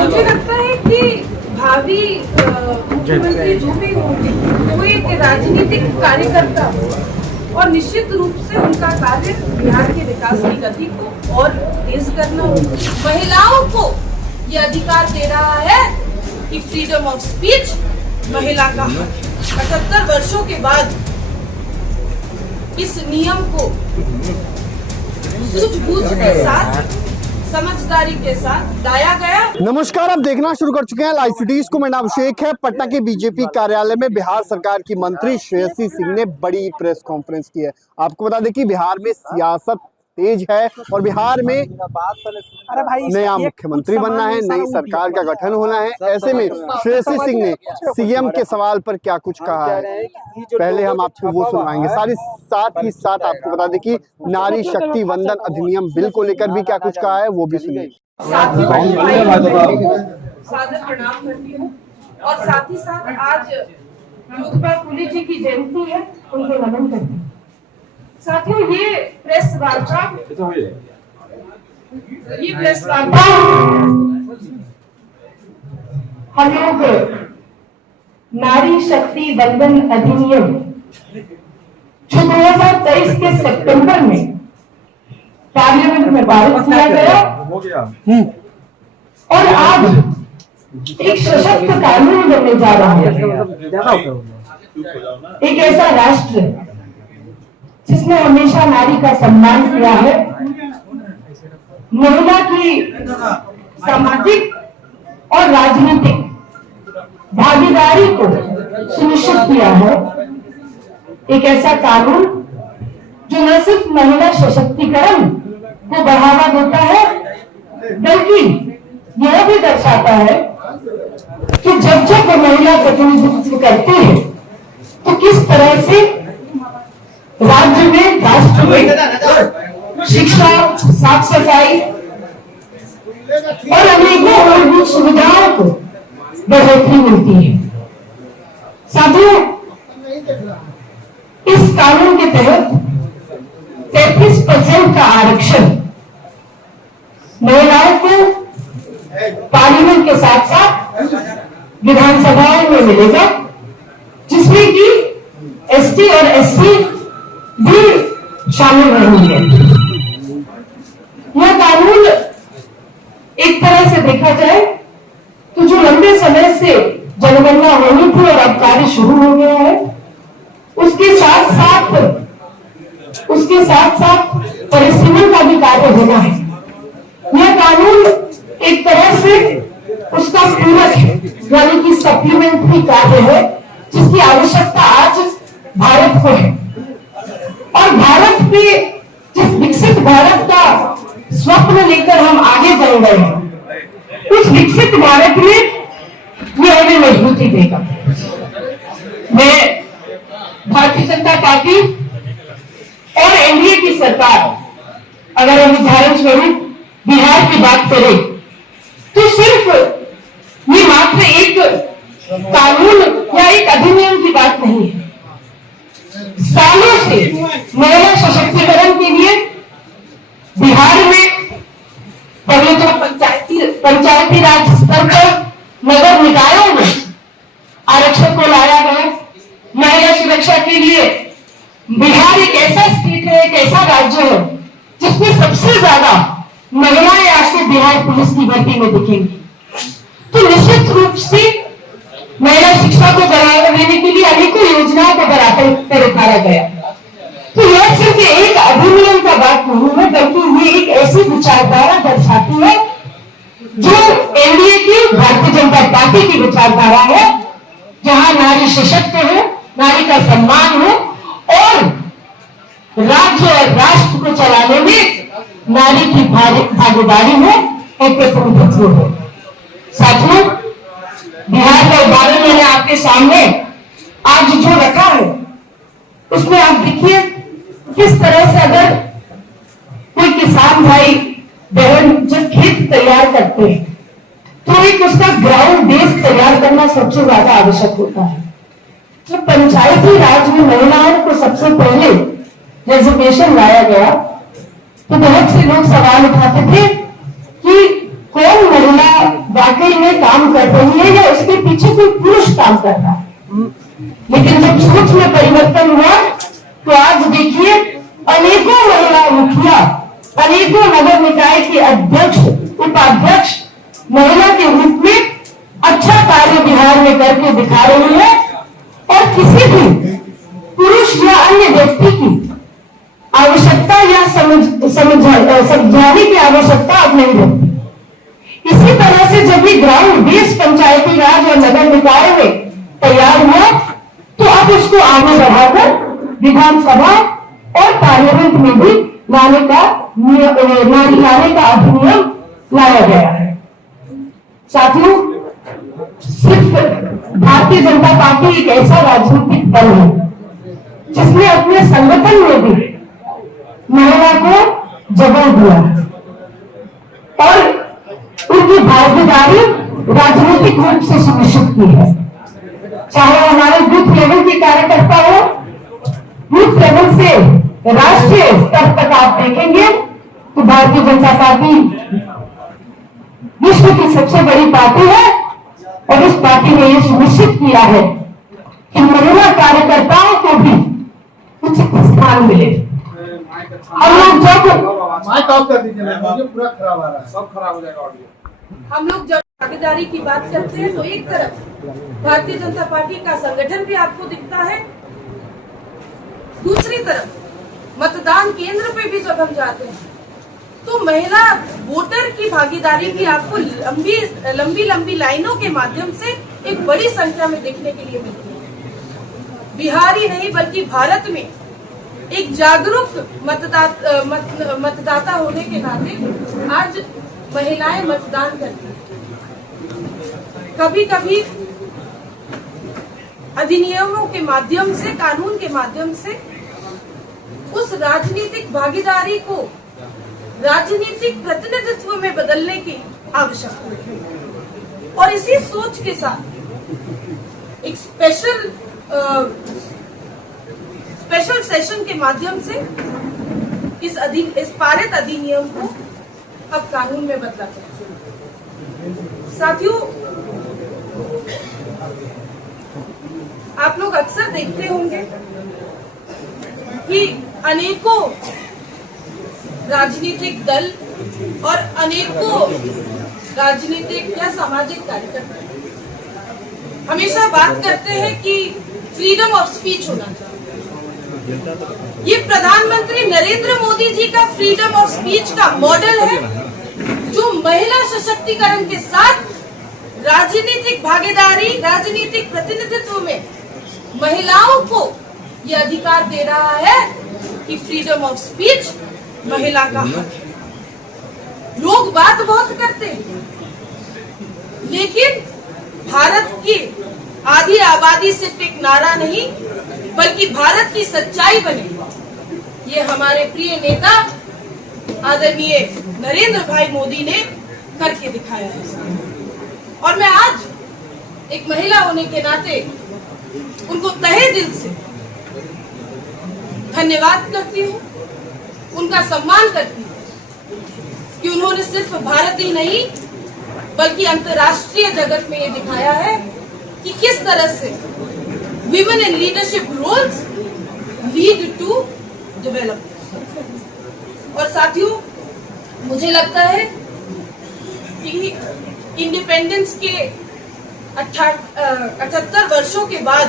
मुझे लगता है कि भावी मुख्यमंत्री जो भी होंगे वो एक राजनीतिक कार्यकर्ता हो और निश्चित रूप से उनका कार्य बिहार के विकास की गति को और तेज करना हो। महिलाओं को ये अधिकार दे रहा है कि फ्रीडम ऑफ स्पीच महिला का हक है। 78 वर्षों के बाद इस नियम को सूझबूझ के साथ समझदारी के साथ लाया गया। नमस्कार, आप देखना शुरू कर चुके हैं लाइव सिटीज को। मेरा नाम शेख है। पटना के बीजेपी कार्यालय में बिहार सरकार की मंत्री श्रेयसी सिंह ने बड़ी प्रेस कॉन्फ्रेंस की है। आपको बता दें कि बिहार में सियासत तेज है और बिहार में नया मुख्यमंत्री बनना है, नई सरकार का गठन होना है। ऐसे में श्रेयसी सिंह ने सीएम के सवाल पर क्या कुछ कहा है, पहले हम आपको वो सुनवाएंगे। साथ ही साथ आपको बता दें कि नारी शक्ति वंदन अधिनियम बिल को लेकर भी क्या कुछ कहा है, वो भी सुनिए। सादर प्रणाम करती हूँ और साथ ही साथ आज ज्योतिबा फुले जी की जयंती है, उनको नमन करती हूँ। साथियों, ये प्रेस वार्ता हम लोग नारी शक्ति वंदन अधिनियम जो 2023 के सितंबर में पार्लियामेंट में पारित किया गया और आज एक सशक्त कानून बनने जा रहा है। एक ऐसा राष्ट्र जिसने हमेशा नारी का सम्मान किया है, महिला की सामाजिक और राजनीतिक भागीदारी को सुनिश्चित किया है। एक ऐसा कानून जो न सिर्फ महिला सशक्तिकरण को बढ़ावा देता है, बल्कि यह भी दर्शाता है कि जब जब महिला प्रतिनिधित्व करती है तो किस तरह से राज्य में, राष्ट्र में शिक्षा, साफ सफाई और अनेकों मूलभूत सुविधाओं को बढ़ोतरी मिलती है। साथियों, इस कानून के तहत 33% का आरक्षण महिलाओं को पार्लियामेंट के साथ साथ विधानसभाओं में मिलेगा, जिसमें कि एसटी और एससी भी शामिल रहेंगे। यह कानून एक तरह से देखा जाए तो जो लंबे समय से जनगणना होनी थी और अब कार्य शुरू हो गया है, उसके साथ साथ परिसीमन का भी कार्य होना है। यह कानून एक तरह से उसका पूरक है, यानी कि सप्लीमेंट्री कार्य है, जिसकी आवश्यकता आज भारत को है। और भारत में जिस विकसित भारत का स्वप्न लेकर हम आगे बढ़ रहे हैं, उस विकसित भारत में ये हमें मजबूती देगा। मैं भारतीय जनता पार्टी और एनडीए की सरकार, अगर हम उदाहरण स्वरूप बिहार की बात करें तो सिर्फ ये मात्र एक कानून या एक अधिनियम की बात नहीं है। सालों से महिला सशक्तिकरण के लिए बिहार में पहले तो पंचायती राज स्तर पर नगर निकायों में आरक्षण को लाया गया। महिला सुरक्षा के लिए बिहार एक ऐसा स्टेट है, एक ऐसा राज्य है जिसमें सबसे ज्यादा महिलाएं आपको बिहार पुलिस की भर्ती में दिखेंगी। तो निश्चित रूप से महिला शिक्षा को बढ़ावा देने के लिए अनेकों योजनाओं को बढ़ाकर उतारा गया। तो यह सिर्फ एक अधिनियम का बात नहीं है, बल्कि ये एक ऐसी विचारधारा दर्शाती है जो एनडीए की, भारतीय जनता पार्टी की विचारधारा है, जहां नारी सशक्त हो, नारी का सम्मान हो और राज्य और राष्ट्र को चलाने में नारी की भागीदारी हो और प्रतिनिधित्व हो। साथियों, बिहार का उदाहरण मैंने आपके सामने आज जो रखा है, उसमें आप देखिए किस तरह से अगर कोई किसान भाई बहन जब खेत तैयार करते हैं तो एक उसका ग्राउंड बेस तैयार करना सबसे ज्यादा आवश्यक होता है। जब पंचायती राज में महिलाओं को सबसे पहले रिजर्वेशन लाया गया तो बहुत से लोग सवाल उठाते थे कि कौन महिला वाकई में काम कर रही है या उसके पीछे कोई पुरुष काम कर रहा है। लेकिन जब सोच में परिवर्तन हुआ तो आज देखिए अनेकों महिला मुखिया, अनेकों नगर निकाय के अध्यक्ष, उपाध्यक्ष महिला के रूप में अच्छा कार्य बिहार में करके दिखा रही है और किसी भी पुरुष या अन्य व्यक्ति की आवश्यकता या समझाने की आवश्यकता अब नहीं रहती। इसी तरह से जब भी ग्राउंड बेस पंचायती राज और नगर निकाय में तैयार हुआ तो अब उसको आगे बढ़ाकर विधानसभा और पार्लियामेंट में भी लाने का अधिनियम लाया गया है। साथियों, सिर्फ भारतीय जनता पार्टी एक ऐसा राजनीतिक दल है जिसने अपने संगठन में भी महिला को जगह दिया और उनकी भागीदारी राजनीतिक रूप से सुनिश्चित की है। चाहे हमारे बूथ लेवल के कार्यकर्ता हो, बूथ लेवल से राष्ट्रीय स्तर तक आप देखेंगे तो भारतीय जनता पार्टी विश्व की सबसे बड़ी पार्टी है और इस पार्टी ने यह सुनिश्चित किया है कि महिला कार्यकर्ताओं को भी उचित स्थान मिले। हम लोग जब भागीदारी की बात करते हैं तो एक तरफ भारतीय जनता पार्टी का संगठन भी आपको दिखता है, दूसरी तरफ मतदान केंद्र पे भी जब हम जाते हैं तो महिला वोटर की भागीदारी भी आपको लंबी लंबी लाइनों के माध्यम से एक बड़ी संख्या में देखने के लिए मिलती है। बिहार ही नहीं बल्कि भारत में एक जागरूक मतदाता होने के नाते आज महिलाएं मतदान करती हैं। कभी कभी अधिनियमों के माध्यम से, कानून के माध्यम से उस राजनीतिक भागीदारी को राजनीतिक प्रतिनिधित्व में बदलने की आवश्यकता है और इसी सोच के साथ एक स्पेशल सेशन के माध्यम से इस पारित अधिनियम को अब कानून में बदला जाए। साथियों, आप लोग अक्सर देखते होंगे कि अनेकों राजनीतिक दल और अनेकों राजनीतिक या सामाजिक कार्यकर्ता हमेशा बात करते हैं कि फ्रीडम ऑफ स्पीच होना चाहिए। ये प्रधानमंत्री नरेंद्र मोदी जी का फ्रीडम ऑफ स्पीच का मॉडल है जो महिला सशक्तिकरण के साथ राजनीतिक भागीदारी, राजनीतिक प्रतिनिधित्व में महिलाओं को ये अधिकार दे रहा है कि फ्रीडम ऑफ स्पीच महिला का हक है। लोग बात बहुत करते हैं लेकिन भारत की आधी आबादी सिर्फ एक नारा नहीं बल्कि भारत की सच्चाई बने ये हमारे प्रिय नेता आदरणीय नरेंद्र भाई मोदी ने करके दिखाया है। और मैं आज एक महिला होने के नाते उनको तहे दिल से धन्यवाद करती हूँ, उनका सम्मान करती हूँ कि उन्होंने सिर्फ भारत ही नहीं बल्कि अंतर्राष्ट्रीय जगत में ये दिखाया है कि किस तरह से women in leadership roles lead to development। और साथियों, मुझे लगता है कि इंडिपेंडेंस के 78 वर्षों के बाद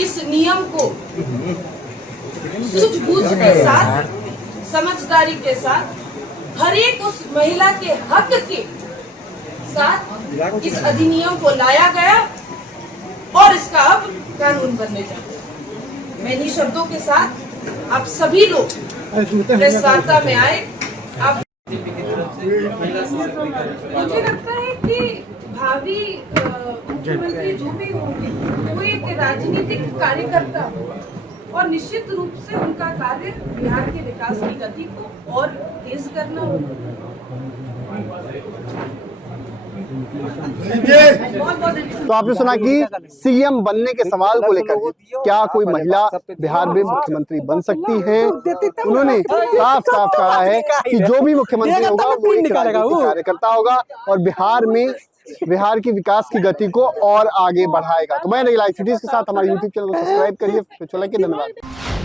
इस नियम को सूझबूझ के साथ, समझदारी के साथ, हर एक उस महिला के हक के साथ इस अधिनियम को लाया गया और इसका अब कानून बनने जा रहा है। मैं इन्हीं शब्दों के साथ आप सभी लोग प्रेस वार्ता में आए। आप मुझे लगता है कि भावी मुख्यमंत्री जो भी होंगे वो एक राजनीतिक कार्यकर्ता और निश्चित रूप से उनका कार्य बिहार के विकास की गति को और तेज करना होगा। तो आपने सुना कि सीएम बनने के सवाल को लेकर क्या कोई महिला बिहार में मुख्यमंत्री बन सकती है, उन्होंने साफ साफ कहा है कि जो भी मुख्यमंत्री होगा वो एक राजनीतिक कार्यकर्ता होगा और बिहार की विकास की गति को और आगे बढ़ाएगा। तो मैं लाइव सिटीज के साथ हमारे यूट्यूब चैनल को सब्सक्राइब करिए, धन्यवाद।